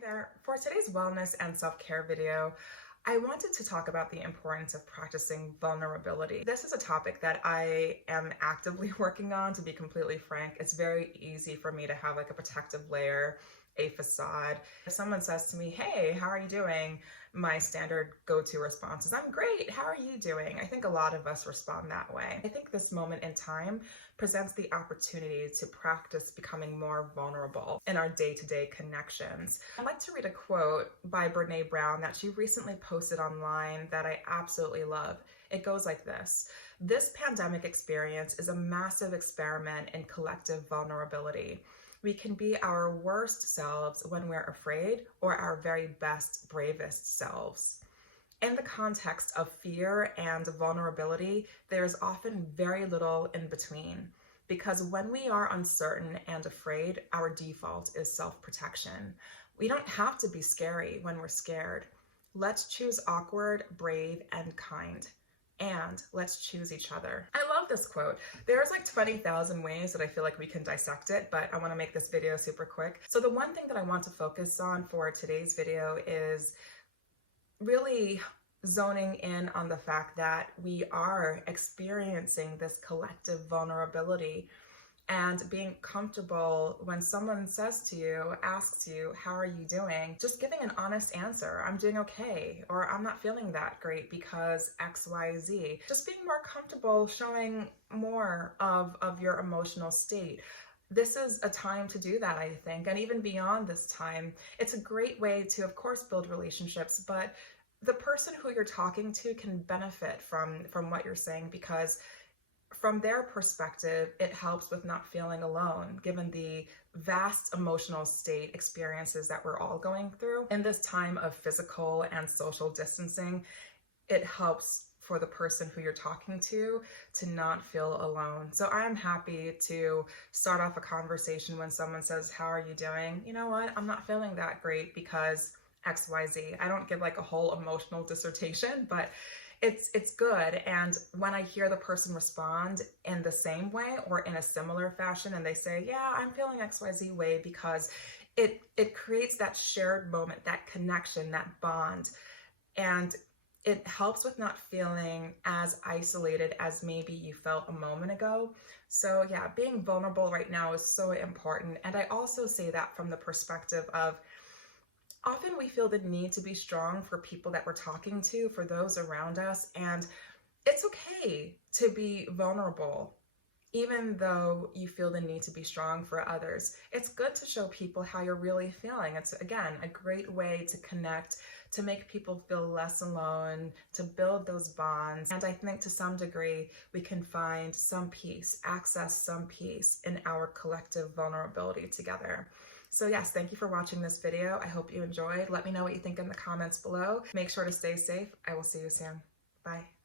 there. For today's wellness and self-care video, I wanted to talk about the importance of practicing vulnerability. This is a topic that I am actively working on, to be completely frank. It's very easy for me to have like a protective layer, a facade. If someone says to me, "Hey, how are you doing?" my standard go-to response is, "I'm great, how are you doing?" I think a lot of us respond that way. I think this moment in time presents the opportunity to practice becoming more vulnerable in our day-to-day connections. I'd like to read a quote by Brene Brown that she recently posted online that I absolutely love. It goes like this: "This pandemic experience is a massive experiment in collective vulnerability. We can be our worst selves when we're afraid, or our very best, bravest selves." In the context of fear and vulnerability, there is often very little in between, because when we are uncertain and afraid, our default is self-protection. We don't have to be scary when we're scared. Let's choose awkward, brave, and kind. And let's choose each other. I love this quote. There's like 20,000 ways that I feel like we can dissect it, but I want to make this video super quick. So the one thing that I want to focus on for today's video is really zoning in on the fact that we are experiencing this collective vulnerability, and being comfortable when someone says to you, asks you, "How are you doing?" Just giving an honest answer. "I'm doing okay," or "I'm not feeling that great because XYZ. Just being more comfortable showing more of your emotional state. This is a time to do that, I think. And even beyond this time, it's a great way to, of course, build relationships, but the person who you're talking to can benefit from what you're saying, because from their perspective, it helps with not feeling alone, given the vast emotional state experiences that we're all going through. In this time of physical and social distancing, it helps for the person who you're talking to not feel alone. So I'm happy to start off a conversation when someone says, "How are you doing?" You know what? "I'm not feeling that great because XYZ. I don't give like a whole emotional dissertation, but it's good. And when I hear the person respond in the same way or in a similar fashion, and they say, "Yeah, I'm feeling XYZ way," because it creates that shared moment, that connection, that bond, and it helps with not feeling as isolated as maybe you felt a moment ago. So yeah, being vulnerable right now is so important. And I also say that from the perspective of, often we feel the need to be strong for people that we're talking to, for those around us, and it's okay to be vulnerable, even though you feel the need to be strong for others. It's good to show people how you're really feeling. It's, again, a great way to connect, to make people feel less alone, to build those bonds. And I think to some degree, we can find some peace, access some peace in our collective vulnerability together. So yes, thank you for watching this video. I hope you enjoyed. Let me know what you think in the comments below. Make sure to stay safe. I will see you soon. Bye.